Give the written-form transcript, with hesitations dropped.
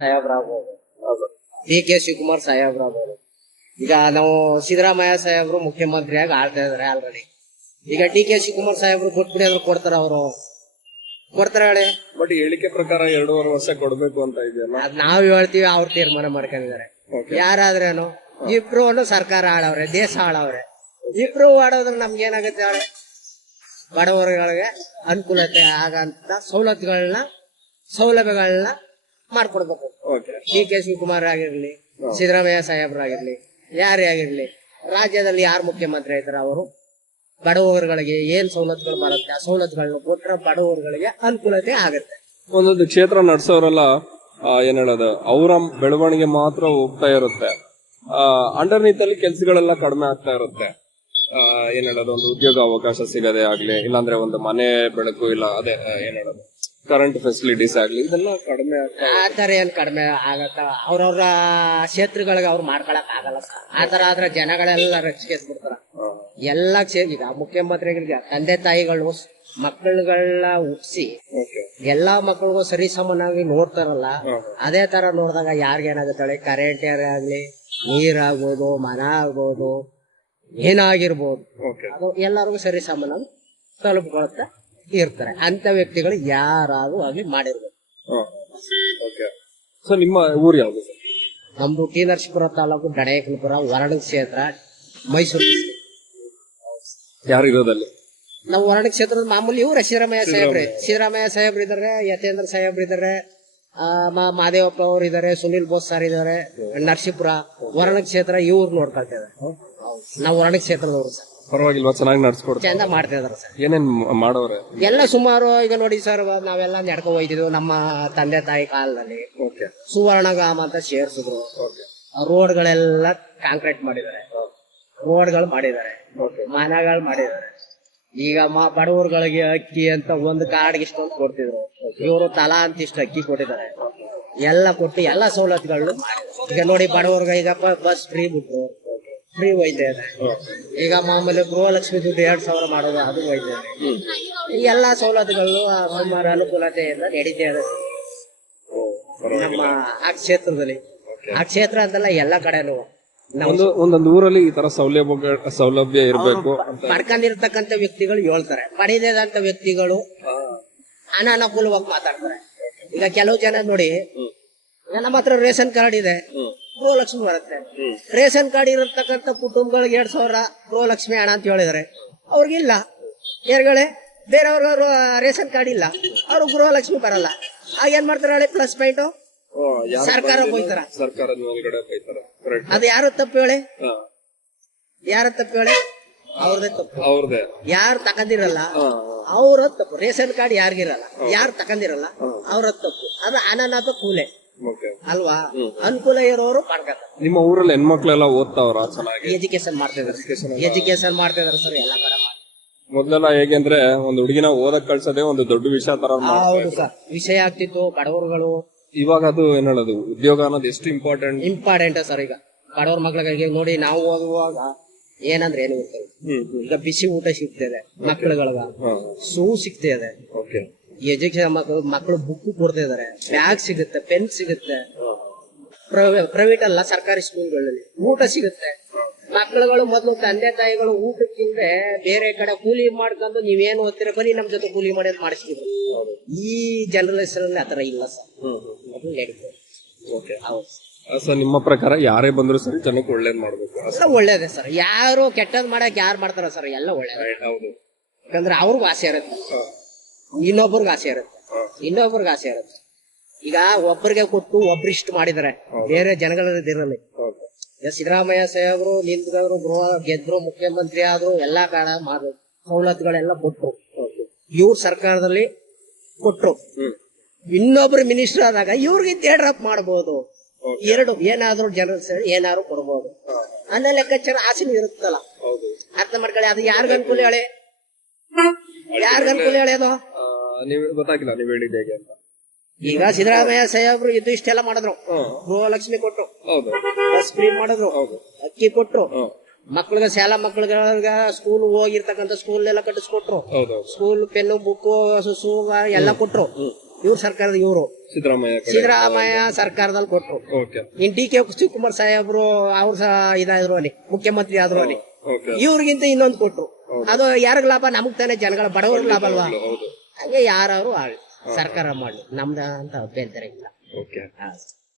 ಸಾಹೇಬ್ರಾಗ್ಬೋದು, DK Shivakumar ಸಾಹೇಬ್ರಾಗ್ಬೋದು. ಈಗ ನಾವು ಸಿದ್ದರಾಮಯ್ಯ ಸಾಹೇಬ್ರು ಮುಖ್ಯಮಂತ್ರಿಯಾಗಿ ಆಳ್ತಾ ಇದಾರೆ ಆಲ್ರೆಡಿ. ಈಗ DK ಶಿವಕುಮಾರ್ ಸಾಹೇಬ್ರು ಕೊಟ್ಬಿಡಿ ಅಂದ್ರೆ ಕೊಡ್ತಾರ ಅವರು? ಕೊಡ್ತಾರ ಹೇಳಿ? ಬಟ್ ಹೇಳಿಕೆ ಪ್ರಕಾರ 2.5 ವರ್ಷ ಕೊಡ್ಬೇಕು ಅಂತ ಇದೆಯಲ್ಲ. ಅದ್ ನಾವ್ ಹೇಳ್ತೀವಿ, ಅವ್ರು ತೀರ್ಮಾನ ಮಾಡ್ಕೊಂಡಿದ್ದಾರೆ. ಯಾರಾದ್ರೇನು ಇಬ್ರು ಸರ್ಕಾರ ಆಡವ್ರೆ, ದೇಶ ಆಡವ್ರೆ. ಇಬ್ರು ಆಡೋದ್ರೆ ನಮ್ಗೆ ಏನಾಗುತ್ತೆ ಹೇಳಿ? ಬಡವರುಗಳಿಗೆ ಅನುಕೂಲತೆ ಆಗಂತ ಸೌಲಭ್ಯಗಳನ್ನ ಮಾಡ್ಕೊಡ್ಬೇಕು. DK ಶಿವಕುಮಾರ್ ಆಗಿರ್ಲಿ, ಸಿದ್ದರಾಮಯ್ಯ ಸಾಹೇಬ್ರಾಗಿರ್ಲಿ, ಯಾರೇ ಆಗಿರ್ಲಿ, ರಾಜ್ಯದಲ್ಲಿ ಯಾರು ಮುಖ್ಯಮಂತ್ರಿ ಆಯ್ತಾರ ಅವರು ಬಡವರುಗಳಿಗೆ ಏನ್ ಸವಲತ್ತುಗಳು ಬರುತ್ತೆ ಆ ಸವಲತ್ತುಗಳನ್ನ ಕೊಟ್ರೆ ಬಡವರುಗಳಿಗೆ ಅನುಕೂಲತೆ ಆಗುತ್ತೆ. ಒಂದೊಂದು ಕ್ಷೇತ್ರ ನಡೆಸೋರೆಲ್ಲ ಏನ್ ಹೇಳೋದು, ಅವರ ಬೆಳವಣಿಗೆ ಮಾತ್ರ ಹೋಗ್ತಾ ಇರುತ್ತೆ. ಅಂಡರ್ನೀತ್ ಅಲ್ಲಿ ಕೆಲ್ಸಗಳೆಲ್ಲ ಕಡಿಮೆ ಆಗ್ತಾ ಇರುತ್ತೆ. ಏನ್ ಹೇಳೋದು, ಒಂದು ಉದ್ಯೋಗ ಅವಕಾಶ ಸಿಗದೆ ಆಗ್ಲಿ, ಇಲ್ಲಾಂದ್ರೆ ಒಂದು ಮನೆ ಬೆಳಕು, ಇಲ್ಲ ಅದೇ ಏನ್ ಹೇಳೋದು ಕರೆಂಟ್ ಫೆಸಿಲಿಟೀಸ್ ಆಗ್ಲಿ, ಇದೆಲ್ಲ ಕಡಿಮೆ ಆತರ ಏನ್ ಕಡಿಮೆ ಆಗತ್ತ? ಅವ್ರವ್ರ ಕ್ಷೇತ್ರಗಳಿಗೆ ಅವ್ರು ಮಾಡ್ಕೊಳಕ್ ಆಗಲ್ಲ. ಆತರ ಆದ್ರೆ ಜನಗಳೆಲ್ಲ ರಕ್ಷಿಸ್ಬಿಡ್ತಾರ. ಎಲ್ಲ ಈಗ ಮುಖ್ಯಮಂತ್ರಿಗಳಿಗೆ ತಂದೆ ತಾಯಿಗಳು ಮಕ್ಕಳುಗಳನ್ನ ಹುಟ್ಟಿಸಿ ಎಲ್ಲಾ ಮಕ್ಕಳಿಗೂ ಸರಿ ಸಮನಾಗಿ ನೋಡ್ತಾರಲ್ಲ, ಅದೇ ತರ ನೋಡಿದಾಗ ಯಾರಿಗೇನಾಗುತ್ತೆ? ಕರೆಂಟ್ ಆಗ್ಲಿ, ನೀರಾಗ್ಬೋದು, ಮನ ಆಗ್ಬೋದು, ಏನಾಗಿರ್ಬೋದು, ಅದು ಎಲ್ಲರಿಗೂ ಸರಿ ಸಮನಾಗಿ ತಲುಪ್ಕೊಳ್ತಾ ಇರ್ತಾರೆ. ಅಂತ ವ್ಯಕ್ತಿಗಳು ಯಾರಾದ್ರೂ ಆಗ್ಲಿ ಮಾಡಿರ್ಬೇಕು. ನಿಮ್ಮ ಊರು ಯಾವ್ದು? ನಮ್ದು T.ನರಸೀಪುರ ತಾಲೂಕು, ಗಣೇಕನಪುರ, ವರಣ ಕ್ಷೇತ್ರ, ಮೈಸೂರು ಡಿಸ್ಟ್ರಿಕ್ಟ್. ಯಾರು ಇರೋದಲ್ಲಿ? ನಾವು ವರಣ ಕ್ಷೇತ್ರದ ಮಾಮೂಲಿ ಇವ್ರೆ ಸಿದ್ದರಾಮಯ್ಯ ಸಾಹೇಬ್ರು ಇದಾರೆ, ಯತೇಂದ್ರ ಸಾಹೇಬ್ರು ಇದಾರೆ, ಮಾದೇವಪ್ಪ ಅವ್ರು ಇದಾರೆ, ಸುನಿಲ್ ಬೋಸ್ ಸರ್ ಇದಾರೆ. ನರಸೀಪುರ ವರಣ ಕ್ಷೇತ್ರ ಇವ್ರು ನೋಡ್ಕೊಳ್ತಿದ್ದಾರೆ. ನಾವು ವರಣ ಕ್ಷೇತ್ರದವ್ರು ಸರ್. ಪರವಾಗಿಲ್ವಾ? ಚೆನ್ನಾಗಿ ನಡ್ಸ್ಕೊಡ್ತಾರೆ, ಚಂದ ಮಾಡ್ತಾ ಇದಾರೆ ಸರ್. ಏನೇನ್ ಮಾಡೋರೆ ಎಲ್ಲ? ಸುಮಾರು ಈಗ ನೋಡಿ ಸರ್, ನಾವೆಲ್ಲ ನಡ್ಕೊ ಹೋಯ್ತಿದ್ವು ನಮ್ಮ ತಂದೆ ತಾಯಿ ಕಾಲದಲ್ಲಿ. ಸುವರ್ಣಗಾಮ ಅಂತ ಸೇರ್ಸಿದ್ರು. ರೋಡ್ಗಳೆಲ್ಲ ಕಾಂಕ್ರೀಟ್ ಮಾಡಿದ್ದಾರೆ, ರೋಡ್ಗಳು ಮಾಡಿದ್ದಾರೆ, ಮನೆಗಳು ಮಾಡಿದ್ದಾರೆ. ಈಗ ಬಡವರುಗಳಿಗೆ ಅಕ್ಕಿ ಅಂತ ಒಂದು ಕಾರ್ಡ್ಗೆ ಇಷ್ಟೊಂದು ಕೊಡ್ತಿದ್ರು. ಇವರು ತಲಾ ಅಂತ ಇಷ್ಟು ಅಕ್ಕಿ ಕೊಟ್ಟಿದ್ದಾರೆ. ಎಲ್ಲ ಕೊಟ್ಟು ಎಲ್ಲ ಸವಲತ್ತುಗಳು ಈಗ ನೋಡಿ ಬಡವರ್ಗ ಈಗ ಬಸ್ ಫ್ರೀ ಬಿಟ್ಟು ಫ್ರೀ ಹೋಯ್ತಾ ಇದೆ. ಈಗ ಮಾಮೂಲಿ ಗೃಹಲಕ್ಷ್ಮಿ ದುಡ್ಡು 2,000 ಮಾಡೋದು, ಅದು ಹೋಯ್ತಾ ಇದೆ. ಈ ಎಲ್ಲಾ ಸವಲತ್ತುಗಳು ಸುಮಾರು ಅನುಕೂಲತೆಯಿಂದ ನಡೀತಾ ಇದೆ ನಮ್ಮ ಆ ಕ್ಷೇತ್ರದಲ್ಲಿ. ಆ ಕ್ಷೇತ್ರ ಅಂತಲ್ಲ, ಎಲ್ಲ ಕಡೆನೂ ಒಂದೊಂದು ಊರಲ್ಲಿ ಈ ತರ ಸೌಲಭ್ಯ ಇರಬೇಕು ಪಡ್ಕೊಂಡಿರ್ತಕ್ಕಂಥ ವ್ಯಕ್ತಿಗಳು ಹೇಳ್ತಾರೆ. ಪಡೆಯದಂತ ವ್ಯಕ್ತಿಗಳು ಅನಾನುಕೂಲವಾಗಿ ಮಾತಾಡ್ತಾರೆ. ಈಗ ಕೆಲವು ಜನ ನೋಡಿ, ನಮ್ಮ ಹತ್ರ ರೇಷನ್ ಕಾರ್ಡ್ ಇದೆ, ಗೃಹಲಕ್ಷ್ಮಿ ಬರುತ್ತೆ. ರೇಷನ್ ಕಾರ್ಡ್ ಇರತಕ್ಕಂಥ ಕುಟುಂಬಗಳಿಗೆ 2,000 ಗೃಹಲಕ್ಷ್ಮಿ ಹಣ ಅಂತ ಹೇಳಿದಾರೆ. ಅವ್ರಿಗಿಲ್ಲ. ಯಾರುಗಳೇ ಬೇರೆಯವ್ರ ರೇಷನ್ ಕಾರ್ಡ್ ಇಲ್ಲ, ಅವ್ರು ಗೃಹಲಕ್ಷ್ಮಿ ಬರಲ್ಲ. ಆಗ ಏನ್ ಮಾಡ್ತಾರೆ ಹೇಳಿ? ಪ್ಲಸ್ ಪಾಯಿಂಟ್ ಸರ್ಕಾರ ಬೈತಾರ. ಅದು ಯಾರು ತಪ್ಪು ಹೇಳಿ? ಅವ್ರದೇ ತಪ್ಪು. ಯಾರು ತಗೊಂಡಿರಲ್ಲ ಅವ್ರ ತಪ್ಪು. ರೇಷನ್ ಕಾರ್ಡ್ ಯಾರಿಗಿರಲ್ಲ, ಯಾರು ತಗೊಂಡಿರಲ್ಲ ಅವ್ರ ತಪ್ಪು. ಅದು ಅನಾಥ ಕೂಲೆ ಅಲ್ವಾ? ಅನುಕೂಲ ಇರೋರು ಮಾಡ್ಕೊತಾರೆ. ನಿಮ್ಮ ಊರಲ್ಲಿ ಹೆಣ್ಮಕ್ಳೆಲ್ಲ ಓದ್ತಾವ್ರ? ಚೆನ್ನಾಗಿ ಎಜುಕೇಶನ್ ಮಾಡ್ತಿದಾರೆ ಸರ್. ಎಲ್ಲ ಕಡೆ ಮೊದ್ಲೆಲ್ಲ ಹೇಗೆ ಅಂದ್ರೆ, ಒಂದು ಹುಡುಗಿನ ಓದಕ್ ಕಳ್ಸೋದೇ ಒಂದು ದೊಡ್ಡ ವಿಷಯ ತರ. ಹೌದು ಸರ್, ವಿಷಯ ಆಗ್ತಿತ್ತು ಬಡವರುಗಳು. ಇವಾಗ ಅದು ಏನ್ ಹೇಳೋದು, ಉದ್ಯೋಗ ಅನ್ನೋದು ಎಷ್ಟು ಇಂಪಾರ್ಟೆಂಟ್ ಸರ್. ಈಗ ಬಡವ್ರ ಮಕ್ಳಿಗೆ ನೋಡಿ, ನಾವು ಓದುವಾಗ ಏನಂದ್ರೆ ಏನು ಇರ್ತದೆ, ಈಗ ಬಿಸಿ ಊಟ ಸಿಗ್ತದೆ ಮಕ್ಳುಗಳ್ಗ, ಶೂ ಸಿಗ್ತಾ ಇದೆ, ಎಜುಕೇಶನ್ ಮಕ್ಕಳು ಬುಕ್ ಕೊಡ್ತಾ ಇದಾರೆ, ಬ್ಯಾಗ್ ಸಿಗುತ್ತೆ, ಪೆನ್ ಸಿಗುತ್ತೆ. ಪ್ರೈವೇಟ್ ಅಲ್ಲ, ಸರ್ಕಾರಿ ಸ್ಕೂಲ್ಗಳಲ್ಲಿ ಊಟ ಸಿಗುತ್ತೆ. ಮಕ್ಕಳುಗಳು ಮೊದಲು ತಂದೆ ತಾಯಿಗಳು ಊಟಕ್ಕಿಂತ ಬೇರೆ ಕಡೆ ಕೂಲಿ ಮಾಡ್ಕೊಂಡು ನೀವೇನು ಓದ್ತೀರ ಬನ್ನಿ ನಮ್ ಜೊತೆ ಕೂಲಿ ಮಾಡಿ ಮಾಡಿಸ್ತಿದ್ರು. ಈ ಜನರೇಷನ್ ಆತರ ಇಲ್ಲ ಸರ್. ಅದು ನಡೀತದೆ. ಸರ್, ನಿಮ್ಮ ಪ್ರಕಾರ ಯಾರೇ ಬಂದ್ರು ಸರಿ ಜನಕ್ಕೆ ಒಳ್ಳೇದ್ ಮಾಡ್ಬೇಕು? ಒಳ್ಳೇದೇ ಸರ್. ಯಾರು ಕೆಟ್ಟದ್ ಮಾಡಕ್ ಯಾರು ಮಾಡ್ತಾರ ಸರ್? ಎಲ್ಲ ಒಳ್ಳೇದು. ಯಾಕಂದ್ರೆ ಅವ್ರಿಗೂ ಆಸೆ ಇರುತ್ತೆ, ಇನ್ನೊಬ್ಬರಿಗೆ ಆಸೆ ಇರುತ್ತೆ. ಈಗ ಒಬ್ಬರಿಗೆ ಕೊಟ್ಟು ಒಬ್ರಿಷ್ಟು ಮಾಡಿದಾರೆ, ಬೇರೆ ಜನಗಳಿರಲಿ. ಈಗ ಸಿದ್ದರಾಮಯ್ಯ ಸಾಹೇಬ್ರು ನಿಂತ್ಕೊಂಡ್ರು, ಗೃಹ ಗೆದ್ರು, ಮುಖ್ಯಮಂತ್ರಿ ಆದ್ರು, ಎಲ್ಲಾ ಕಾರಣ ಸವಲತ್ತುಗಳೆಲ್ಲ ಕೊಟ್ರು. ಇವ್ರ ಸರ್ಕಾರದಲ್ಲಿ ಕೊಟ್ರು. ಇನ್ನೊಬ್ರು ಮಿನಿಸ್ಟರ್ ಆದಾಗ ಇವ್ರಿಗೆ 1.5 ಡ್ರಾಪ್ ಮಾಡಬಹುದು, 2 ಏನಾದ್ರು ಜನರು ಏನಾದ್ರು ಕೊಡ್ಬೋದು ಅನ್ನೋ ಲೆಕ್ಕಾಚಾರ ಆಸೆನೂ ಇರುತ್ತಲ್ಲ. ಅರ್ಥ ಮಾಡ್ಕೊಳ್ಳಿ. ಅದು ಯಾರಿಗ ಅನುಕೂಲ ಹೇಳಿ? ಅದು ಗೊತ್ತಾಗಿಲ್ಲ ನೀವು ಹೇಳಿದ ಹೇಗೆ ಅಂತ. ಈಗ ಸಿದ್ದರಾಮಯ್ಯ ಸಾಹೇಬ್ರು ಇಷ್ಟೆಲ್ಲ ಮಾಡಿದ್ರು. ಗೃಹಲಕ್ಷ್ಮಿ ಕೊಟ್ರು, ಬಸ್ ಫ್ರೀ ಮಾಡಿದ್ರು, ಅಕ್ಕಿ ಕೊಟ್ರು, ಮಕ್ಳಿಗೆ ಶಾಲಾ ಮಕ್ಳಿಗೆ ಸ್ಕೂಲ್ ಹೋಗಿರ್ತಕ್ಕಂಥ ಸ್ಕೂಲ್ ಎಲ್ಲ ಕಟ್ಟಿಸ್ಕೊಟ್ರು, ಸ್ಕೂಲ್ ಪೆನ್ನು ಬುಕ್ ಶೂ ಎಲ್ಲ ಕೊಟ್ರು. ಇವ್ರ ಸರ್ಕಾರದ ಇವರು ಸಿದ್ದರಾಮಯ್ಯ ಕಡೆ ಸಿದ್ದರಾಮಯ್ಯ ಸರ್ಕಾರದಲ್ಲಿ ಕೊಟ್ರು. ಓಕೆ ಇನ್ ಡಿ ಕೆ ಶಿವಕುಮಾರ್ ಸಾಹೇಬ್ರು ಅವ್ರು ಸಹ ಇದಾದ್ರು ಅಲ್ಲಿ ಮುಖ್ಯಮಂತ್ರಿ ಆದ್ರು ಅಲ್ಲಿ. ಓಕೆ ಇವ್ರಿಗಿಂತ ಇನ್ನೊಂದು ಕೊಟ್ರು. ಅದು ಯಾರಿಗ ಲಾಭ? ನಮಗ್ ತಾನೇ ಜನಗಳ ಬಡವರಿಗೆ ಲಾಭ ಅಲ್ವಾ? ಹೌದು ಹಂಗೆ ಯಾರು ಸರ್ಕಾರ ಮಾಡ್ಲಿ, ನಮ್ದ ಅಂತ ಅಭ್ಯಂತರ ಇಲ್ಲ. ಓಕೆ ಹಾ.